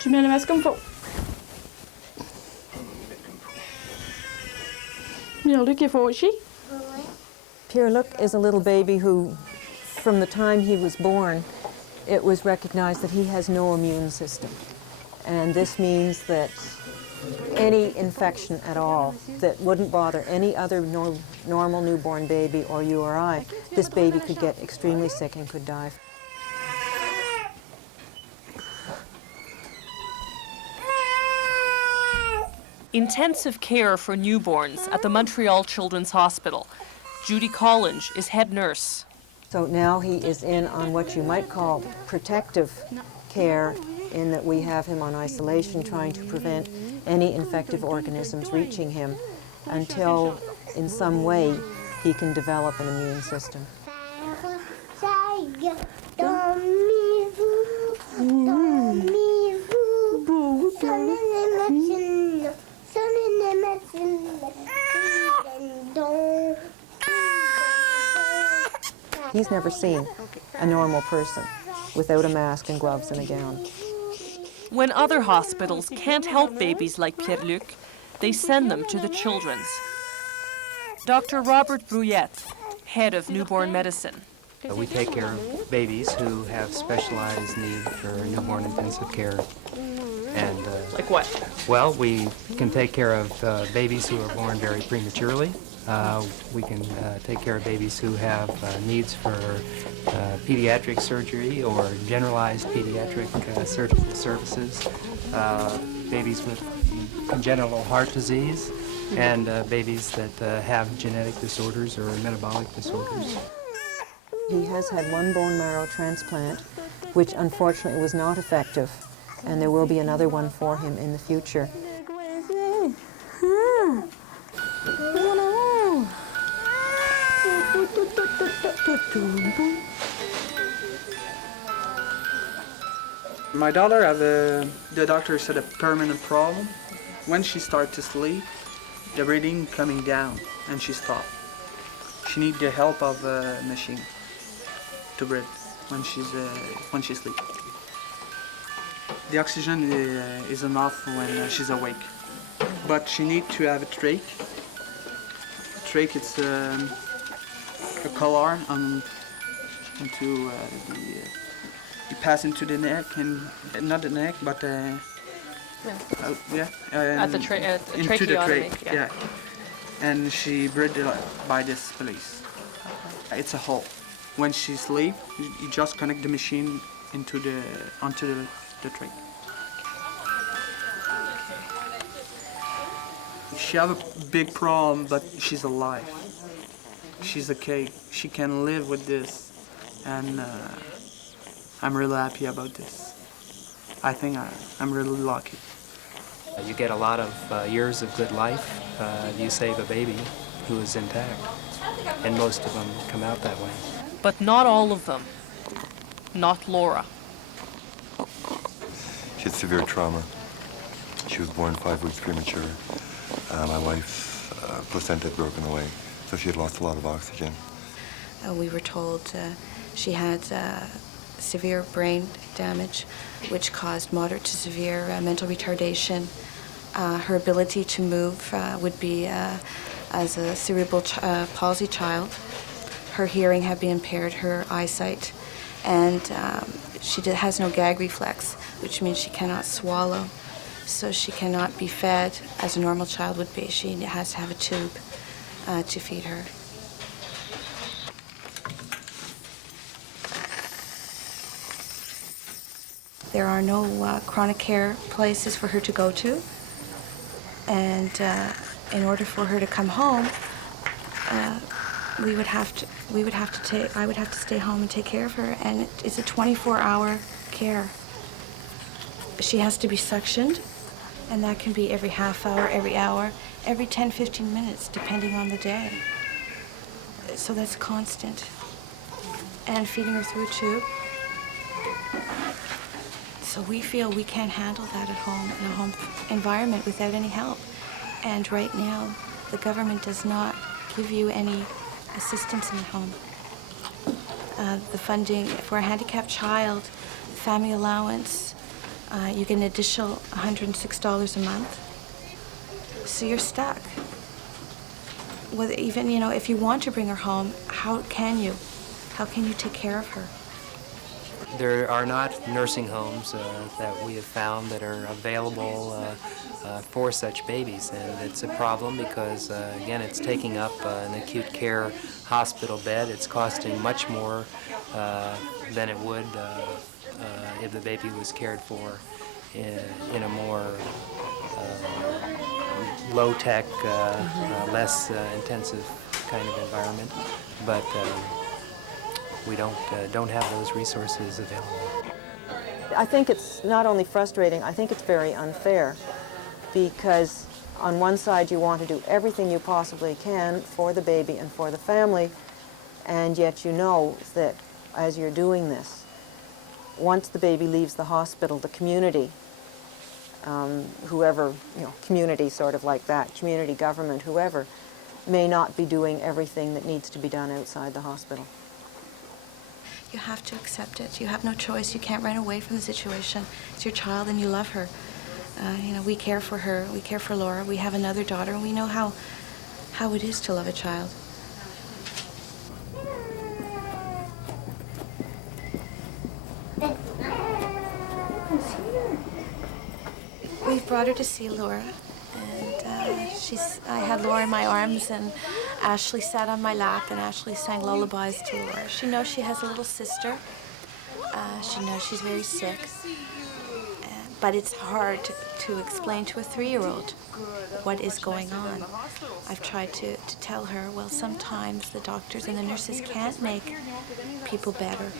Tu mets le masque comme faut. Pierre-Luc est fauché. Pierre-Luc is a little baby who, from the time he was born, it was recognized that he has no immune system. And this means that any infection at all that wouldn't bother any other normal newborn baby or you or I, this baby could get extremely sick and could die. Intensive care for newborns at the Montreal Children's Hospital. Judy Collins is head nurse. So now he is in on what you might call protective care, in that we have him on isolation, trying to prevent any infective organisms reaching him until in some way he can develop an immune system. He's never seen a normal person without a mask and gloves and a gown. When other hospitals can't help babies like Pierre-Luc, they send them to the children's. Dr. Robert Brouillette, head of newborn medicine. We take care of babies who have specialized need for newborn intensive care. And Like what? well, we can take care of babies who are born very prematurely. We can take care of babies who have needs for pediatric surgery or generalized pediatric surgical services, babies with congenital heart disease, and babies that have genetic disorders or metabolic disorders. He has had one bone marrow transplant, which unfortunately was not effective, and there will be another one for him in the future. My daughter have the doctor said a permanent problem. When she starts to sleep, the breathing coming down and she stopped. She needs the help of a machine to breathe when she sleeps. The oxygen is enough when she's awake, but she needs to have a trach. Trach, it's a collar into you pass into the neck, and not the neck, but At the into the tracheotomy. trach, yeah. And she breathed by this place. It's a hole. When she sleeps, you just connect the machine onto the trach. She have a big problem, but she's alive. She's okay. She can live with this, and I'm really happy about this. I think I'm really lucky. You get a lot of years of good life. You save a baby who is intact, and most of them come out that way. But not all of them. Not Laura. She had severe trauma. She was born 5 weeks premature. My wife's placenta had broken away, so she had lost a lot of oxygen. We were told she had severe brain damage, which caused moderate to severe mental retardation. Her ability to move would be as a cerebral palsy child. Her hearing had been impaired, her eyesight, and she has no gag reflex, which means she cannot swallow. So she cannot be fed as a normal child would be. She has to have a tube to feed her. There are no chronic care places for her to go to, and in order for her to come home, I would have to stay home and take care of her, and it's a 24-hour care. She has to be suctioned, and that can be every half hour, every hour, every 10-15 minutes, depending on the day. So that's constant. And feeding her through a tube. So we feel we can't handle that at home, in a home environment, without any help. And right now, the government does not give you any assistance in the home. The funding for a handicapped child, family allowance, You get an additional $106 a month. So you're stuck. With even, you know, if you want to bring her home, how can you? How can you take care of her? There are not nursing homes that we have found that are available for such babies, and it's a problem because, again, it's taking up an acute care hospital bed. It's costing much more than it would if the baby was cared for in a more low-tech, less intensive kind of environment. But we don't have those resources available. I think it's not only frustrating, I think it's very unfair, because on one side you want to do everything you possibly can for the baby and for the family, and yet you know that as you're doing this, once the baby leaves the hospital, the community, whoever, you know, community sort of like that, community government, whoever, may not be doing everything that needs to be done outside the hospital. You have to accept it. You have no choice. You can't run away from the situation. It's your child and you love her. You know, we care for her. We care for Laura. We have another daughter, and we know how it is to love a child. We've brought her to see Laura, and I had Laura in my arms, and Ashley sat on my lap, and Ashley sang lullabies to Laura. She knows she has a little sister. She knows she's very sick. But it's hard to explain to a 3-year-old what is going on. I've tried to tell her, well, sometimes the doctors and the nurses can't make people better.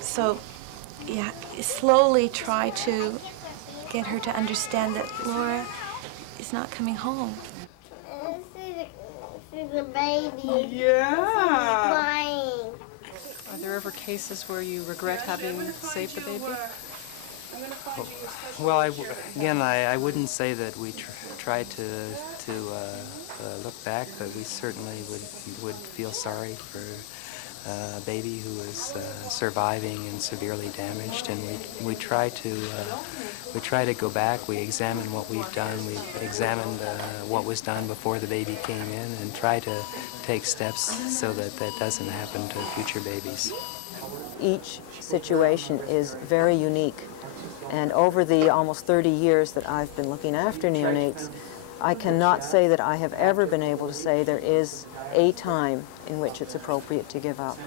So, yeah, slowly try to get her to understand that Laura is not coming home. She's a baby. Yeah. Crying. Are there ever cases where you regret having saved the baby? Well, I wouldn't say that we try to look back, but we certainly would feel sorry for a baby who is surviving and severely damaged, and we try to go back. We examine what we've done. We've examined what was done before the baby came in, and try to take steps so that that doesn't happen to future babies. Each situation is very unique, and over the almost 30 years that I've been looking after neonates, I cannot say that I have ever been able to say there is a time in which it's appropriate to give up.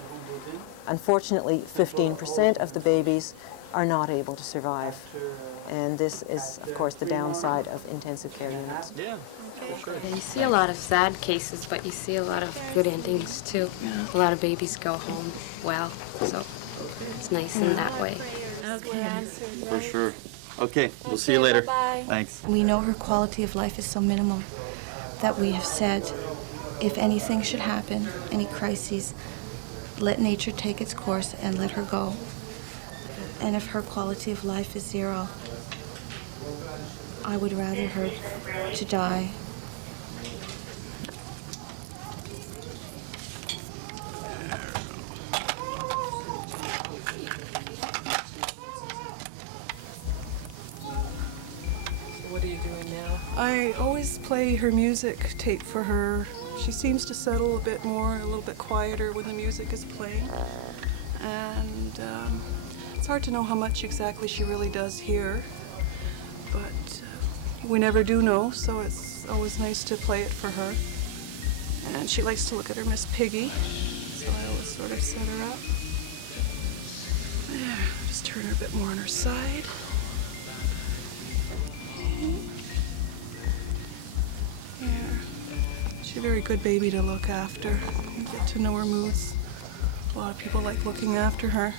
Unfortunately, 15% of the babies are not able to survive, and this is, of course, the downside of intensive care units. Yeah, you see a lot of sad cases, but you see a lot of good endings too. A lot of babies go home well, so it's nice in that way. For sure. Okay, we'll see you later. Bye. Thanks. We know her quality of life is so minimal that we have said, if anything should happen, any crises, let nature take its course and let her go. And if her quality of life is 0, I would rather her to die. What are you doing now? I always play her music tape for her. She seems to settle a bit more, a little bit quieter when the music is playing. And it's hard to know how much exactly she really does hear, but we never do know, so it's always nice to play it for her. And she likes to look at her Miss Piggy, so I always sort of set her up. There, just turn her a bit more on her side. There. She's a very good baby to look after. You get to know her moods. A lot of people like looking after her.